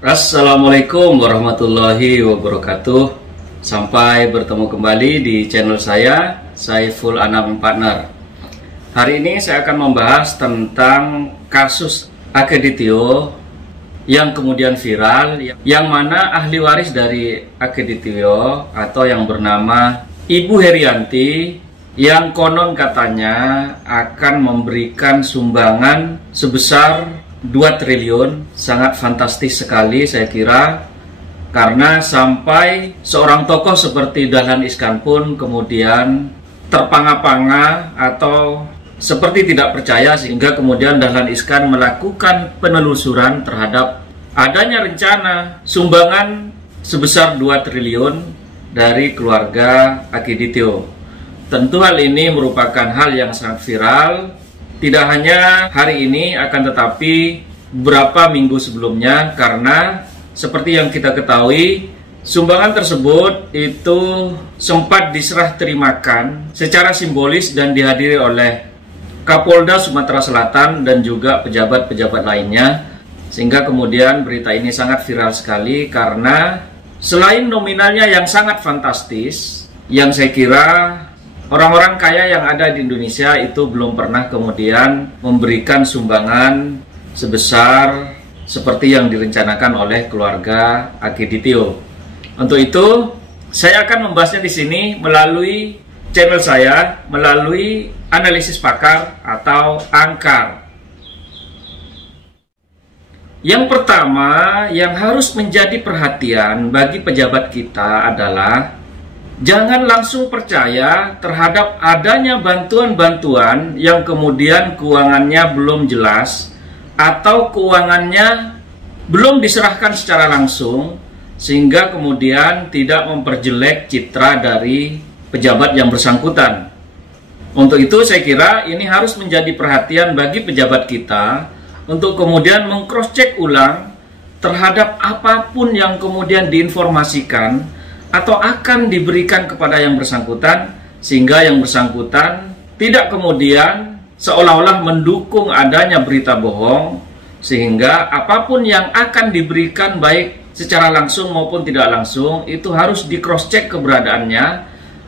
Assalamualaikum warahmatullahi wabarakatuh. Sampai bertemu kembali di channel saya, Saiful Anam Partner. Hari ini saya akan membahas tentang kasus Akeditio yang kemudian viral, yang mana ahli waris dari Akeditio atau yang bernama Ibu Herianti, yang konon katanya akan memberikan sumbangan sebesar 2 triliun. Sangat fantastis sekali saya kira, karena sampai seorang tokoh seperti Dahlan Iskan pun kemudian terpanga-panga atau seperti tidak percaya, sehingga kemudian Dahlan Iskan melakukan penelusuran terhadap adanya rencana sumbangan sebesar 2 triliun dari keluarga Akeditio. Tentu hal ini merupakan hal yang sangat viral. Tidak hanya hari ini, akan tetapi beberapa minggu sebelumnya, karena seperti yang kita ketahui, sumbangan tersebut itu sempat diserah terimakan secara simbolis dan dihadiri oleh Kapolda Sumatera Selatan dan juga pejabat-pejabat lainnya, sehingga kemudian berita ini sangat viral sekali karena selain nominalnya yang sangat fantastis, yang saya kira orang-orang kaya yang ada di Indonesia itu belum pernah kemudian memberikan sumbangan sebesar seperti yang direncanakan oleh keluarga Akeditio. Untuk itu, saya akan membahasnya di sini melalui channel saya, melalui analisis pakar atau angkar. Yang pertama yang harus menjadi perhatian bagi pejabat kita adalah jangan langsung percaya terhadap adanya bantuan-bantuan yang kemudian keuangannya belum jelas atau keuangannya belum diserahkan secara langsung, sehingga kemudian tidak memperjelek citra dari pejabat yang bersangkutan. Untuk itu saya kira ini harus menjadi perhatian bagi pejabat kita untuk kemudian meng-cross-check ulang terhadap apapun yang kemudian diinformasikan atau akan diberikan kepada yang bersangkutan, sehingga yang bersangkutan tidak kemudian seolah-olah mendukung adanya berita bohong, sehingga apapun yang akan diberikan baik secara langsung maupun tidak langsung itu harus di cross check keberadaannya,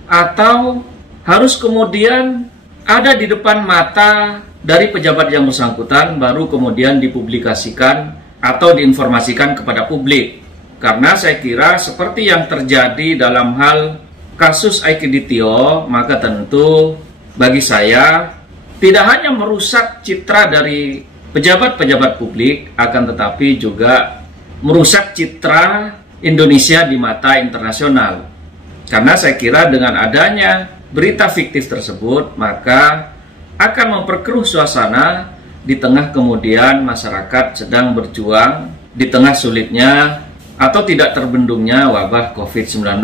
atau harus kemudian ada di depan mata dari pejabat yang bersangkutan baru kemudian dipublikasikan atau diinformasikan kepada publik. Karena saya kira seperti yang terjadi dalam hal kasus Akeditio, maka tentu bagi saya tidak hanya merusak citra dari pejabat-pejabat publik, akan tetapi juga merusak citra Indonesia di mata internasional. Karena saya kira dengan adanya berita fiktif tersebut, maka akan memperkeruh suasana di tengah kemudian masyarakat sedang berjuang di tengah sulitnya atau tidak terbendungnya wabah COVID-19.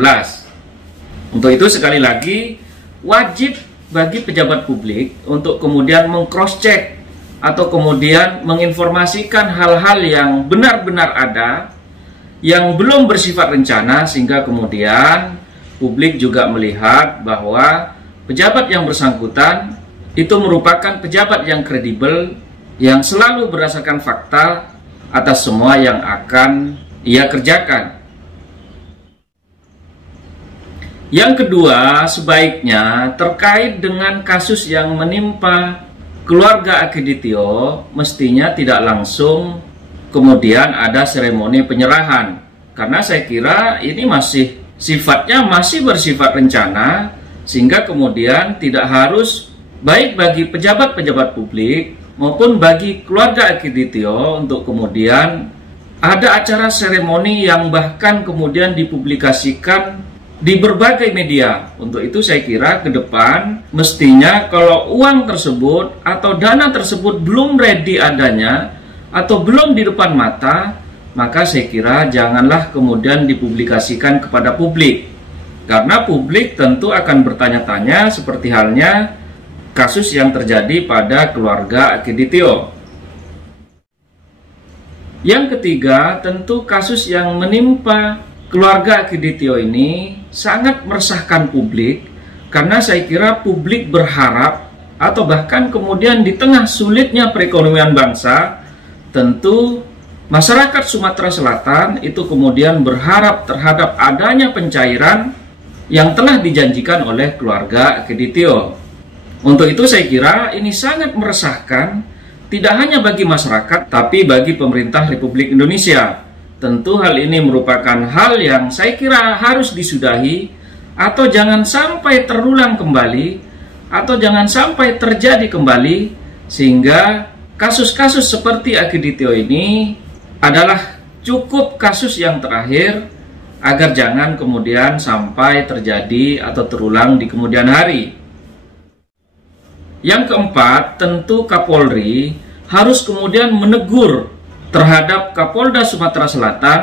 Untuk itu sekali lagi wajib bagi pejabat publik untuk kemudian meng-cross-check atau kemudian menginformasikan hal-hal yang benar-benar ada, yang belum bersifat rencana, sehingga kemudian publik juga melihat bahwa pejabat yang bersangkutan itu merupakan pejabat yang kredibel, yang selalu berdasarkan fakta atas semua yang akan ia kerjakan. Yang kedua, sebaiknya terkait dengan kasus yang menimpa keluarga Akeditio, mestinya tidak langsung kemudian ada seremoni penyerahan. Karena saya kira ini masih sifatnya masih bersifat rencana, sehingga kemudian tidak harus baik bagi pejabat-pejabat publik maupun bagi keluarga Akeditio untuk kemudian ada acara seremoni yang bahkan kemudian dipublikasikan di berbagai media. Untuk itu saya kira ke depan mestinya kalau uang tersebut atau dana tersebut belum ready adanya atau belum di depan mata, maka saya kira janganlah kemudian dipublikasikan kepada publik. Karena publik tentu akan bertanya-tanya seperti halnya kasus yang terjadi pada keluarga Akeditio. Yang ketiga, tentu kasus yang menimpa keluarga Akeditio ini sangat meresahkan publik, karena saya kira publik berharap atau bahkan kemudian di tengah sulitnya perekonomian bangsa, tentu masyarakat Sumatera Selatan itu kemudian berharap terhadap adanya pencairan yang telah dijanjikan oleh keluarga Akiditio. Untuk itu saya kira ini sangat meresahkan, tidak hanya bagi masyarakat, tapi bagi pemerintah Republik Indonesia. Tentu hal ini merupakan hal yang saya kira harus disudahi, atau jangan sampai terulang kembali, atau jangan sampai terjadi kembali, sehingga kasus-kasus seperti Akiditio ini adalah cukup kasus yang terakhir, agar jangan kemudian sampai terjadi atau terulang di kemudian hari. Yang keempat, tentu Kapolri harus kemudian menegur terhadap Kapolda Sumatera Selatan,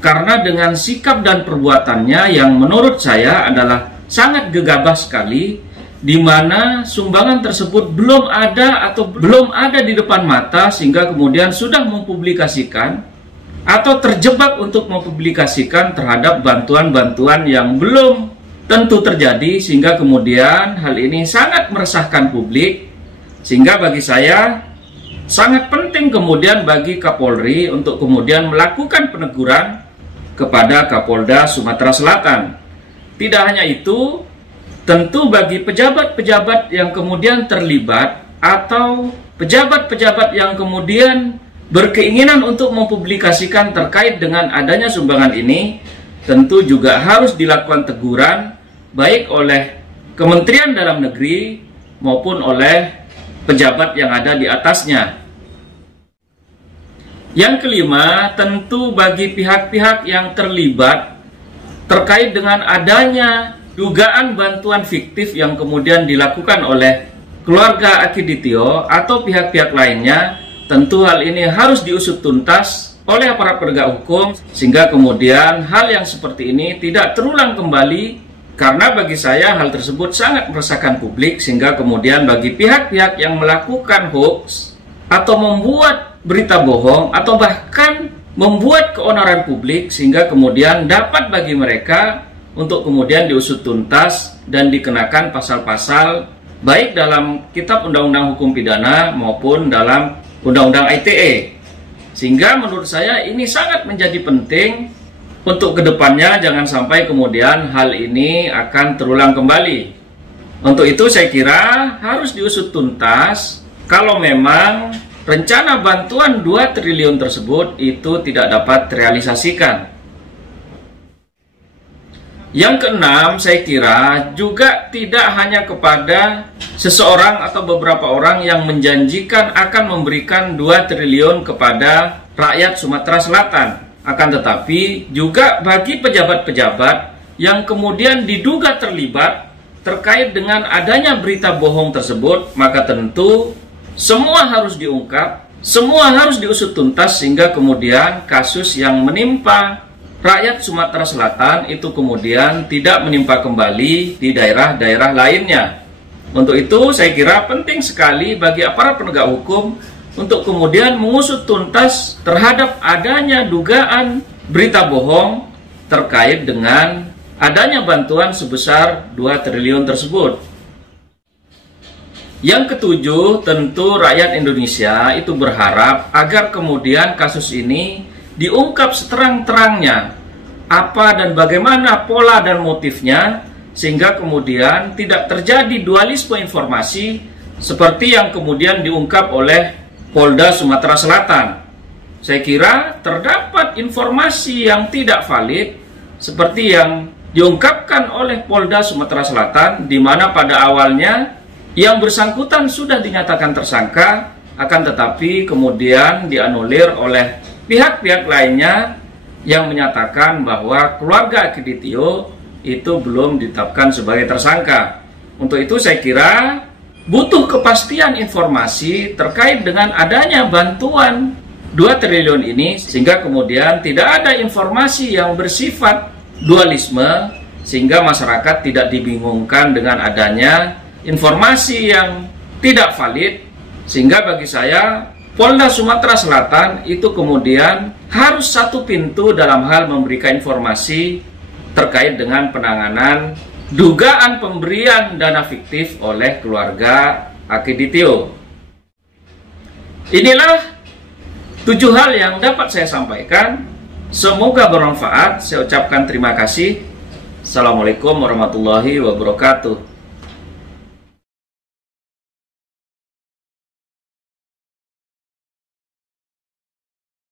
karena dengan sikap dan perbuatannya yang menurut saya adalah sangat gegabah sekali, di mana sumbangan tersebut belum ada atau belum ada di depan mata, sehingga kemudian sudah mempublikasikan atau terjebak untuk mempublikasikan terhadap bantuan-bantuan yang belum tentu terjadi, sehingga kemudian hal ini sangat meresahkan publik. Sehingga bagi saya sangat penting kemudian bagi Kapolri untuk kemudian melakukan peneguran kepada Kapolda Sumatera Selatan. Tidak hanya itu, tentu bagi pejabat-pejabat yang kemudian terlibat atau pejabat-pejabat yang kemudian berkeinginan untuk mempublikasikan terkait dengan adanya sumbangan ini, tentu juga harus dilakukan teguran baik oleh Kementerian Dalam Negeri maupun oleh pejabat yang ada di atasnya. Yang kelima, tentu bagi pihak-pihak yang terlibat terkait dengan adanya dugaan bantuan fiktif yang kemudian dilakukan oleh keluarga Akiditio atau pihak-pihak lainnya, tentu hal ini harus diusut tuntas oleh aparat penegak hukum, sehingga kemudian hal yang seperti ini tidak terulang kembali, karena bagi saya hal tersebut sangat meresahkan publik, sehingga kemudian bagi pihak-pihak yang melakukan hoax atau membuat berita bohong atau bahkan membuat keonaran publik, sehingga kemudian dapat bagi mereka untuk kemudian diusut tuntas dan dikenakan pasal-pasal baik dalam Kitab Undang-Undang Hukum Pidana maupun dalam Undang-Undang ITE. Sehingga menurut saya ini sangat menjadi penting untuk kedepannya, jangan sampai kemudian hal ini akan terulang kembali. Untuk itu saya kira harus diusut tuntas kalau memang rencana bantuan 2 triliun tersebut itu tidak dapat terrealisasikan. Yang keenam, saya kira juga tidak hanya kepada seseorang atau beberapa orang yang menjanjikan akan memberikan 2 triliun kepada rakyat Sumatera Selatan. Akan tetapi juga bagi pejabat-pejabat yang kemudian diduga terlibat terkait dengan adanya berita bohong tersebut, maka tentu semua harus diungkap, semua harus diusut tuntas, sehingga kemudian kasus yang menimpa rakyat Sumatera Selatan itu kemudian tidak menimpa kembali di daerah-daerah lainnya. Untuk itu saya kira penting sekali bagi aparat penegak hukum untuk kemudian mengusut tuntas terhadap adanya dugaan berita bohong terkait dengan adanya bantuan sebesar 2 triliun tersebut. Yang ketujuh, tentu rakyat Indonesia itu berharap agar kemudian kasus ini diungkap seterang-terangnya apa dan bagaimana pola dan motifnya, sehingga kemudian tidak terjadi dualisme informasi seperti yang kemudian diungkap oleh Polda Sumatera Selatan. Saya kira terdapat informasi yang tidak valid seperti yang diungkapkan oleh Polda Sumatera Selatan, di mana pada awalnya yang bersangkutan sudah dinyatakan tersangka, akan tetapi kemudian dianulir oleh pihak-pihak lainnya yang menyatakan bahwa keluarga Akiditio itu belum ditetapkan sebagai tersangka. Untuk itu saya kira butuh kepastian informasi terkait dengan adanya bantuan 2 triliun ini, sehingga kemudian tidak ada informasi yang bersifat dualisme, sehingga masyarakat tidak dibingungkan dengan adanya informasi yang tidak valid. Sehingga bagi saya Polda Sumatera Selatan itu kemudian harus satu pintu dalam hal memberikan informasi terkait dengan penanganan dugaan pemberian dana fiktif oleh keluarga Akiditio. Inilah 7 hal yang dapat saya sampaikan. Semoga bermanfaat. Saya ucapkan terima kasih. Assalamualaikum warahmatullahi wabarakatuh.